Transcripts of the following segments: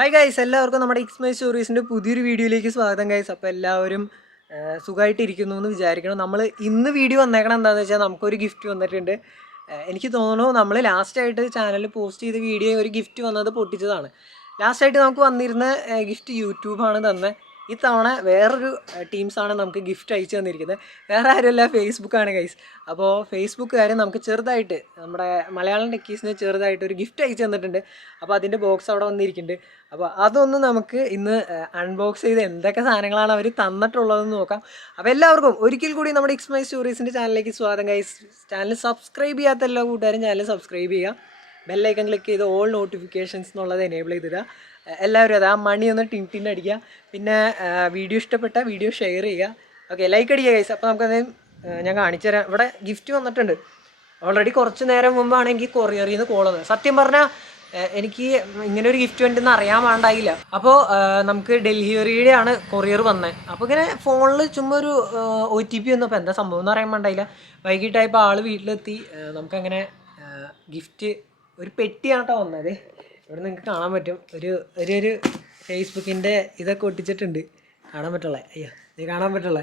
Hi guys, എല്ലാവർക്കും നമ്മുടെ ഇക്സ് my സ്റ്റോറീസിൻ്റെ പുതിയൊരു വീഡിയോയിലേക്ക് സ്വാഗതം ഗൈസ്. അപ്പോൾ എല്ലാവരും സുഖമായിട്ടിരിക്കുന്നു എന്ന് വിചാരിക്കണം. നമ്മൾ ഇന്ന് വീഡിയോ വന്നേക്കണം എന്താണെന്ന് വെച്ചാൽ നമുക്കൊരു ഗിഫ്റ്റ് വന്നിട്ടുണ്ട്. എനിക്ക് തോന്നുന്നു നമ്മൾ ലാസ്റ്റായിട്ട് ചാനലിൽ പോസ്റ്റ് ചെയ്ത വീഡിയോ ഒരു ഗിഫ്റ്റ് വന്നത് പൊട്ടിച്ചതാണ്. ലാസ്റ്റായിട്ട് നമുക്ക് വന്നിരുന്ന ഗിഫ്റ്റ് യൂട്യൂബാണ് തന്നെ. ഇത്തവണ വേറൊരു ടീംസാണ് നമുക്ക് ഗിഫ്റ്റ് അയച്ചു തന്നിരിക്കുന്നത്. വേറെ ആരുമല്ല, ഫേസ്ബുക്കാണ് ഗൈസ്. അപ്പോൾ ഫേസ്ബുക്കുകാർ നമുക്ക് ചെറുതായിട്ട് നമ്മുടെ മലയാളം ടെക്കീസിന് ചെറുതായിട്ട് ഒരു ഗിഫ്റ്റ് അയച്ചു തന്നിട്ടുണ്ട്. അപ്പോൾ അതിൻ്റെ ബോക്സ് അവിടെ വന്നിരിക്കുന്നുണ്ട്. അപ്പോൾ അതൊന്ന് നമുക്ക് ഇന്ന് അൺബോക്സ് ചെയ്ത് എന്തൊക്കെ സാധനങ്ങളാണ് അവർ തന്നിട്ടുള്ളതെന്ന് നോക്കാം. അപ്പോൾ എല്ലാവർക്കും ഒരിക്കൽ കൂടി നമ്മുടെ ഇക്സ് മൈ സ്റ്റോറീസിൻ്റെ ചാനലിലേക്ക് സ്വാഗതം ഗൈസ്. ചാനൽ സബ്സ്ക്രൈബ് ചെയ്യാത്ത എല്ലാ കൂട്ടുകാരും ചാനൽ സബ്സ്ക്രൈബ് ചെയ്യുക. ബെല്ലൈക്കൺ ക്ലിക്ക് ചെയ്ത് ഓൾ നോട്ടിഫിക്കേഷൻസ് എന്നുള്ളത് എനേബിൾ ചെയ്തിടുക. എല്ലാവരും അത് ആ മണി ഒന്ന് ടിൻ അടിക്കുക. പിന്നെ വീഡിയോ ഇഷ്ടപ്പെട്ട വീഡിയോ ഷെയർ ചെയ്യുക. ഓക്കെ, ലൈക്ക് അടിക്കുക ഗൈസ്. അപ്പോൾ നമുക്കത് ഞാൻ കാണിച്ചു തരാം. ഇവിടെ ഗിഫ്റ്റ് വന്നിട്ടുണ്ട്. ഓൾറെഡി കുറച്ച് നേരം മുമ്പാണെങ്കിൽ കൊറിയറിൽ നിന്ന് കോൾ വന്നത്. സത്യം പറഞ്ഞാൽ എനിക്ക് ഇങ്ങനെ ഒരു ഗിഫ്റ്റ് വേണ്ടെന്ന് അറിയാൻ വേണ്ടായില്ല. അപ്പോൾ നമുക്ക് ഡൽഹിയാണ് കൊറിയർ വന്നത്. അപ്പോൾ ഇങ്ങനെ ഫോണിൽ ചുമ്മാ ഒരു OTP വന്നപ്പോൾ എന്താ സംഭവം എന്ന് അറിയാൻ വേണ്ടായില്ല. വൈകിട്ടായപ്പോൾ ആൾ വീട്ടിലെത്തി. നമുക്കങ്ങനെ ഗിഫ്റ്റ് ഒരു പെട്ടിയാണ് കേട്ടോ വന്നത്. ഇവിടെ നിങ്ങൾക്ക് കാണാൻ പറ്റും. ഒരു ഫേസ്ബുക്കിൻ്റെ ഇതൊക്കെ ഒട്ടിച്ചിട്ടുണ്ട്. കാണാൻ പറ്റുള്ളേ? അയ്യോ, ഇത് കാണാൻ പറ്റുള്ളേ?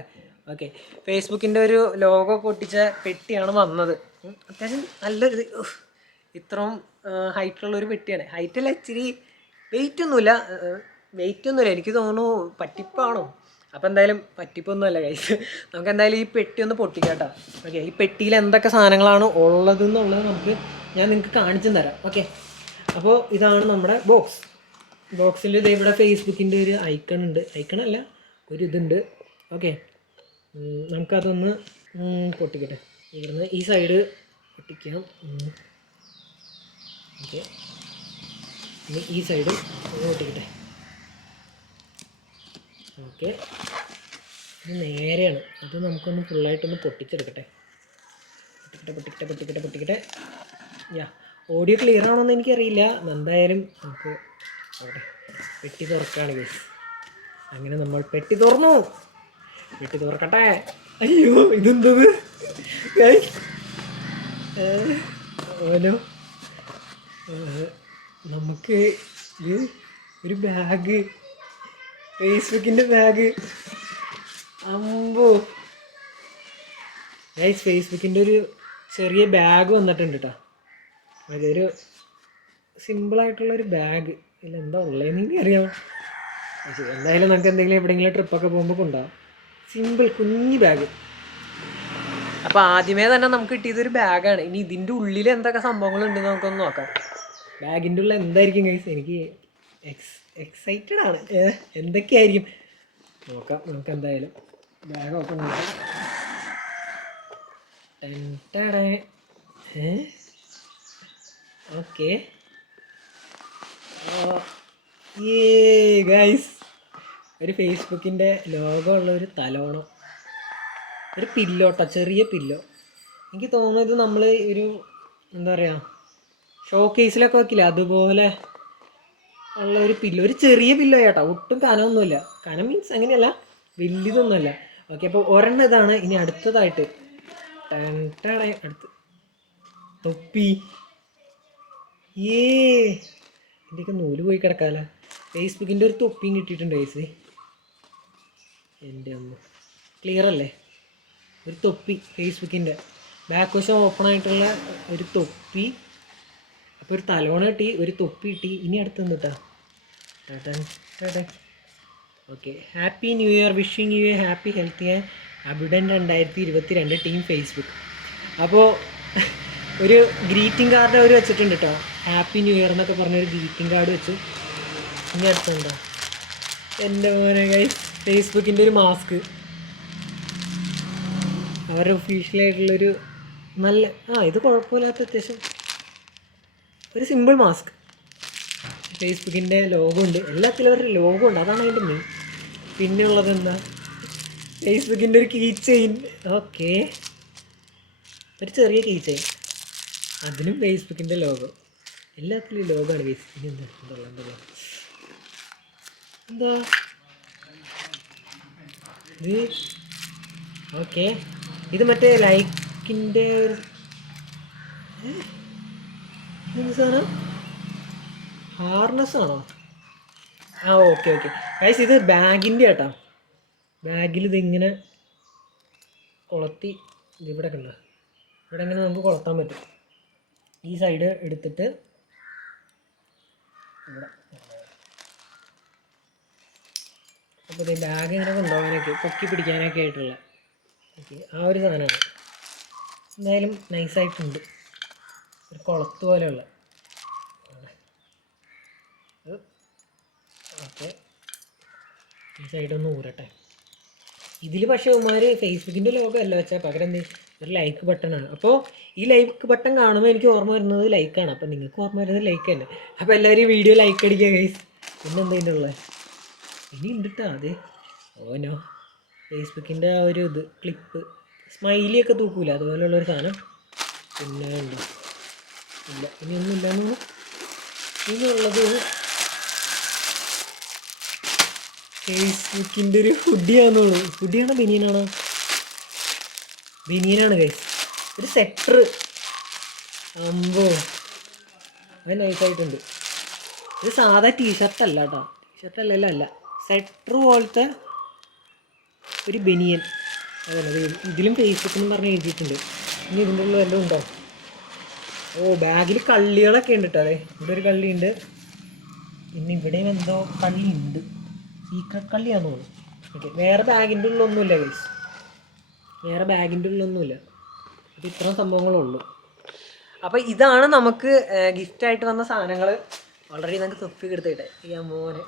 ഓക്കെ, ഫേസ്ബുക്കിൻ്റെ ഒരു ലോഗോ ഒക്കെ ഒട്ടിച്ച പെട്ടിയാണ് വന്നത്. അത്യാവശ്യം നല്ലൊരു ഇത്രയും ഹൈറ്റുള്ളൊരു പെട്ടിയാണ്. ഹൈറ്റല്ല, ഇച്ചിരി വെയിറ്റ് ഒന്നുമില്ല. എനിക്ക് തോന്നുന്നു പറ്റിപ്പാണോ. അപ്പോൾ എന്തായാലും പറ്റിപ്പൊന്നുമല്ല ഗൈസ്. നമുക്ക് എന്തായാലും ഈ പെട്ടി ഒന്ന് പൊട്ടിക്കാം കേട്ടോ. ഓക്കെ, ഈ പെട്ടിയിൽ എന്തൊക്കെ സാധനങ്ങളാണ് ഉള്ളതെന്നുള്ളത് ഞാൻ നിങ്ങൾക്ക് കാണിച്ചു തരാം. ഓക്കെ, അപ്പോൾ ഇതാണ് നമ്മുടെ ബോക്സിൽ ഇത് ഇവിടെ ഫേസ്ബുക്കിൻ്റെ ഒരു ഐക്കൺ ഉണ്ട്. ഐക്കണല്ല, ഒരു ഇതുണ്ട്. ഓക്കെ, നമുക്കതൊന്ന് പൊട്ടിക്കട്ടെ. ഇവിടുന്ന് ഈ സൈഡ് പൊട്ടിക്കാം. ഓക്കെ, ഇനി ഈ സൈഡ് പൊട്ടിക്കട്ടെ. ഓക്കെ, ഇത് നേരെയാണ്. അത് നമുക്കൊന്ന് ഫുള്ളായിട്ടൊന്ന് പൊട്ടിച്ചെടുക്കട്ടെ. പൊട്ടിക്കട്ടെ. ഓഡിയോ ക്ലിയർ ആണോന്ന് എനിക്കറിയില്ല. എന്തായാലും നമുക്ക് അവിടെ പെട്ടി തുറക്കുകയാണ് ഗൈസ്. അങ്ങനെ നമ്മൾ പെട്ടി തുറക്കട്ടെ. അയ്യോ, ഇതെന്തത് ഗൈസ്? ഓനോ നമുക്ക് ഒരു ബാഗ്, ഫേസ്ബുക്കിൻ്റെ ബാഗ്. അമ്പോ ഗൈസ്, ഫേസ്ബുക്കിൻ്റെ ഒരു ചെറിയ ബാഗ് വന്നിട്ടുണ്ട് കേട്ടോ. അതൊരു സിമ്പിളായിട്ടുള്ളൊരു ബാഗ്. ഇതിൽ എന്താ ഉള്ളതെന്ന് എനിക്കറിയാം. എന്തായാലും നമുക്ക് എന്തെങ്കിലും എവിടെയെങ്കിലും ട്രിപ്പൊക്കെ പോകുമ്പോൾ കൊണ്ടുപോകാം. സിമ്പിൾ കുഞ്ഞ് ബാഗ്. അപ്പോൾ ആദ്യമേ തന്നെ നമുക്ക് കിട്ടിയതൊരു ബാഗാണ്. ഇനി ഇതിൻ്റെ ഉള്ളിൽ എന്തൊക്കെ സംഭവങ്ങളുണ്ടെന്ന് നമുക്കൊന്ന് നോക്കാം. ബാഗിൻ്റെ ഉള്ളിൽ എന്തായിരിക്കും ഗൈസ്? എനിക്ക് എക്സൈറ്റഡ് ആണ്. എന്തൊക്കെയായിരിക്കും നോക്കാം. നമുക്ക് എന്തായാലും ബാഗ് ഓപ്പൺ ചെയ്യാം. ഓക്കെ, ഗൈസ്, ഒരു ഫേസ്ബുക്കിൻ്റെ ലോഗോ ഉള്ള ഒരു തലോണം, ഒരു പില്ലോട്ടോ, ചെറിയ പില്ലോ. എനിക്ക് തോന്നുന്നത് നമ്മൾ ഒരു എന്താ പറയുക, ഷോ കേസിലൊക്കെ വെക്കില്ല, അതുപോലെ ഉള്ള ഒരു പില്ലോ. ഒരു ചെറിയ പില്ലോ ചേട്ടാ, ഒട്ടും കനമൊന്നുമില്ല. കനം മീൻസ് അങ്ങനെയല്ല, വലിയതൊന്നുമല്ല. ഓക്കെ, അപ്പോൾ ഒരെണ്ണം ഇതാണ്. ഇനി അടുത്തതായിട്ട് അടുത്ത് തൊപ്പി. ഇതിൻ്റെയൊക്കെ നൂല് പോയി കിടക്കാമല്ലോ. ഫേസ്ബുക്കിൻ്റെ ഒരു തൊപ്പിയും കിട്ടിയിട്ടുണ്ട് ഗൈസ്. എൻ്റെ അമ്മ, ക്ലിയർ അല്ലേ? ഒരു തൊപ്പി ഫേസ്ബുക്കിൻ്റെ ബാക്ക് വശം ഓപ്പൺ ആയിട്ടുള്ള ഒരു തൊപ്പി. അപ്പോൾ ഒരു തലോണ കിട്ടി, ഒരു തൊപ്പി കിട്ടി. ഇനി അടുത്തൊന്ന് okay, happy new year, wishing you a happy healthy and abundant 2022 team Facebook. അപ്പോൾ ഒരു ഗ്രീറ്റിംഗ് കാർഡ് അവർ വെച്ചിട്ടുണ്ട് കേട്ടോ. ഹാപ്പി ന്യൂ ഇയർ എന്നൊക്കെ പറഞ്ഞൊരു ഗ്രീറ്റിംഗ് കാർഡ് വെച്ചു. ഇനി അടുത്തുണ്ടോ? എൻ്റെ മോനെ ഗൈസ്, ഫേസ്ബുക്കിൻ്റെ ഒരു മാസ്ക്. അവരുടെ ഒഫീഷ്യലായിട്ടുള്ളൊരു നല്ല ഇത് കുഴപ്പമില്ലാത്ത അത്യാവശ്യം ഒരു സിമ്പിൾ മാസ്ക്. ഫേസ്ബുക്കിൻ്റെ ലോഗോ ഉണ്ട്, എല്ലാത്തിലും അവരുടെ ലോഗോ ഉണ്ട്, അതാണ് അതിൻ്റെ മെയിൻ. പിന്നെ ഉള്ളത് എന്താ? ഫേസ്ബുക്കിൻ്റെ ഒരു കീ ചെയിൻ. ഓക്കെ, ഒരു ചെറിയ കീ ചെയിൻ, അതിനും ഫേസ്ബുക്കിൻ്റെ ലോഗോ. എല്ലാത്തിലും ലോഗോ ആണ് ഗൈസ്. ഇനി എന്താ ഇത്? ഓക്കെ, ഇത് മറ്റേ ലൈക്കിൻ്റെ സാധനം, ഹാർനസ് ആണോ? ആ ഓക്കെ ഓക്കെ ഗൈസ്, ഇത് ബാഗിൻ്റെ കേട്ടോ. ബാഗിൽ ഇതിങ്ങനെ കൊളത്തി ഇവിടെ കണ്ട ഇവിടെ ഇങ്ങനെ നമുക്ക് കൊളത്താൻ പറ്റും. ഈ സൈഡ് എടുത്തിട്ട് ഇവിടെ അപ്പോൾ ഈ ബാഗ് ഇങ്ങനെ കൊണ്ടുപോകാനൊക്കെ പൊക്കി പിടിക്കാനൊക്കെ ആയിട്ടുള്ള ഓക്കെ ആ ഒരു സാധനമാണ്. എന്തായാലും നൈസായിട്ടുണ്ട്. ഒരു കുളത്ത് പോലെയുള്ള ഓക്കെ. ഈ സൈഡൊന്ന് ഊരട്ടെ. ഇതിൽ പക്ഷേ ഉമാർ ഫേസ്ബുക്കിൻ്റെ ലോഗോ അല്ല വെച്ചാൽ പകരം എന്ത് ഒരു ലൈക്ക് ബട്ടണാണ്. അപ്പോൾ ഈ ലൈക്ക് ബട്ടൺ കാണുമ്പോൾ എനിക്ക് ഓർമ്മ വരുന്നത് ലൈക്കാണ്. അപ്പോൾ നിങ്ങൾക്ക് ഓർമ്മ വരുന്നത് ലൈക്ക് തന്നെ. അപ്പോൾ എല്ലാവരും ഈ വീഡിയോ ലൈക്ക് അടിക്കുക ഗൈസ്. പിന്നെ എന്താ ഉള്ളത് ഇനി ഉണ്ടിട്ടാ അതെ ഓനോ ഫേസ്ബുക്കിൻ്റെ ആ ഒരു ഇത് ക്ലിപ്പ് സ്മൈലിയൊക്കെ തൂക്കൂല അതുപോലെയുള്ളൊരു സാധനം. പിന്നെ ഉണ്ട് ഇല്ല ഇനിയൊന്നും ഇല്ലെന്ന്. ഇനിയുള്ളത് ഫേസ്ബുക്കിൻ്റെ ഒരു ഹുഡിയാണെന്നുള്ളൂ. ഹുഡിയാണോ ബനിയനാണോ? ബനിയനാണ് ഗൈസ്. ഒരു സെറ്റർ അമ്പോ അത് നൈസായിട്ടുണ്ട്. ഇത് സാധാ ടീഷർട്ടല്ല കേട്ടോ. ടീഷർട്ടല്ലല്ലോ അല്ല സെറ്റർ പോലത്തെ ഒരു ബനിയൻ. അതല്ല ഇതിലും ഫേസ്ബുക്കെന്ന് പറഞ്ഞ് എഴുതിയിട്ടുണ്ട്. ഇനി ഇതിൻ്റെ ഉള്ള വല്ലതും ഉണ്ടോ? ഓ ബാഗിൽ കള്ളികളൊക്കെ ഉണ്ട് കേട്ടോ. അതെ ഇവിടെ ഒരു കള്ളിയുണ്ട്. പിന്നെ ഇവിടെയും എന്തോ കള്ളിയുണ്ട്. സീക്രട്ട് കള്ളിയാണെന്ന് തോന്നുന്നു. ഓക്കെ വേറെ ബാഗിൻ്റെ ഉള്ളൊന്നുമില്ല ഗൈസ്. വേറെ ബാഗിൻ്റെ ഉള്ളൊന്നുമില്ല. അപ്പോൾ ഇത്രയും സംഭവങ്ങളുള്ളൂ. അപ്പോൾ ഇതാണ് നമുക്ക് ഗിഫ്റ്റായിട്ട് വന്ന സാധനങ്ങൾ. വളരെ നമുക്ക് തൊപ്പി എടുത്തിട്ടെ ഈ മോനെ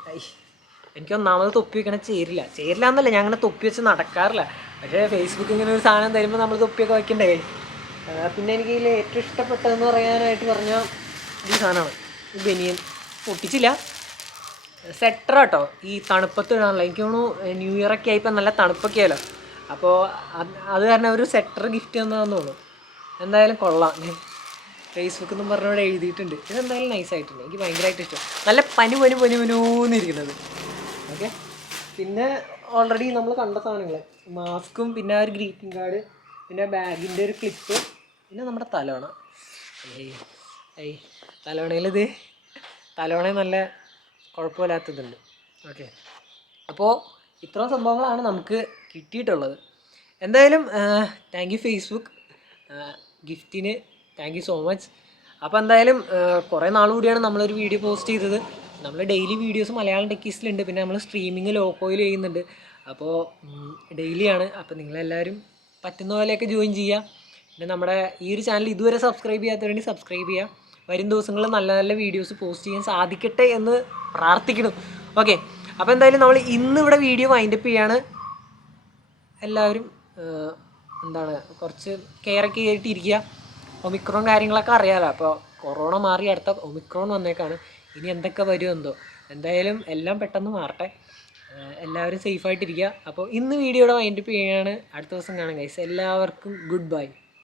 എനിക്ക് ഒന്നാമത് തൊപ്പി വെക്കണേ ചേരില്ല എന്നല്ല, ഞാൻ അങ്ങനെ തൊപ്പി വെച്ച് നടക്കാറില്ല. പക്ഷേ ഫേസ്ബുക്ക് ഇങ്ങനെ ഒരു സാധനം തരുമ്പോൾ നമ്മൾ തൊപ്പിയൊക്കെ വയ്ക്കണ്ടേ. പിന്നെ എനിക്ക് ഇതിൽ ഏറ്റവും ഇഷ്ടപ്പെട്ടതെന്ന് പറയാനായിട്ട് പറഞ്ഞാൽ ഈ സാധനമാണ്. ഈ ബനിയൻ പൊട്ടിച്ചില്ല, സെറ്റർ കേട്ടോ. ഈ തണുപ്പത്ത് ഇടാനുള്ള എനിക്ക് തോന്നുന്നു ന്യൂ ഇയർ ഒക്കെ ആയിപ്പോൾ നല്ല തണുപ്പൊക്കെ ആയല്ലോ. അപ്പോൾ അത് കാരണം ഒരു സെറ്റർ ഗിഫ്റ്റ് തന്നതെന്ന് തോന്നുന്നു. എന്തായാലും കൊള്ളാം. ഫേസ്ബുക്ക് എന്നും പറഞ്ഞവിടെ എഴുതിയിട്ടുണ്ട്. ഇതെന്തായാലും നൈസായിട്ടുണ്ട്. എനിക്ക് ഭയങ്കരമായിട്ട് ഇഷ്ടം. നല്ല പനുന്നിരിക്കുന്നത്. ഓക്കെ പിന്നെ ഓൾറെഡി നമ്മൾ കണ്ട സാധനങ്ങൾ മാസ്കും പിന്നെ ആ ഒരു ഗ്രീറ്റിംഗ് കാർഡ് പിന്നെ ബാഗിൻ്റെ ഒരു ക്ലിപ്പ് പിന്നെ നമ്മുടെ തലോണ. തലോണയിൽ തലോണയിൽ നല്ല കുഴപ്പമില്ലാത്തതുണ്ട്. ഓക്കെ അപ്പോൾ ഇത്രയും സംഭവങ്ങളാണ് നമുക്ക് കിട്ടിയിട്ടുള്ളത്. എന്തായാലും താങ്ക് യു ഫേസ്ബുക്ക്, ഗിഫ്റ്റിന് താങ്ക് യു സോ മച്ച്. അപ്പോൾ എന്തായാലും കുറേ നാൾ കൂടിയാണ് നമ്മളൊരു വീഡിയോ പോസ്റ്റ് ചെയ്തത്. നമ്മൾ ഡെയിലി വീഡിയോസ് മലയാളം ടെക്കീസിലുണ്ട്. പിന്നെ നമ്മൾ സ്ട്രീമിങ് ലോക്കോയിൽ ചെയ്യുന്നുണ്ട്. അപ്പോൾ ഡെയിലിയാണ്. അപ്പോൾ നിങ്ങളെല്ലാവരും പറ്റുന്ന പോലെയൊക്കെ ജോയിൻ ചെയ്യുക. പിന്നെ നമ്മുടെ ഈ ഒരു ചാനൽ ഇതുവരെ സബ്സ്ക്രൈബ് ചെയ്യാത്തവരുണ്ടെങ്കിൽ സബ്സ്ക്രൈബ് ചെയ്യുക. വരും ദിവസങ്ങളിൽ നല്ല നല്ല വീഡിയോസ് പോസ്റ്റ് ചെയ്യാൻ സാധിക്കട്ടെ എന്ന് പ്രാർത്ഥിക്കണം. ഓക്കെ അപ്പോൾ എന്തായാലും നമ്മൾ ഇന്നിവിടെ വീഡിയോ വൈൻഡപ്പ് ചെയ്യാണ്. എല്ലാവരും എന്താണ് കുറച്ച് കെയറൊക്കെ ആയിട്ടിരിക്കുക. ഒമിക്രോൺ കാര്യങ്ങളൊക്കെ അറിയാമല്ലോ. അപ്പോൾ കൊറോണ മാറി അടുത്ത ഒമിക്രോൺ വന്നേക്കാണ്. ഇനി എന്തൊക്കെ വരുമോ എന്തോ. എന്തായാലും എല്ലാം പെട്ടെന്ന് മാറട്ടെ. എല്ലാവരും സേഫായിട്ടിരിക്കുക. അപ്പോൾ ഇന്ന് വീഡിയോയുടെ വൈൻഡപ്പ് ചെയ്യുകയാണ്. അടുത്ത ദിവസം കാണാം ഗൈസ്. എല്ലാവർക്കും ഗുഡ് ബൈ.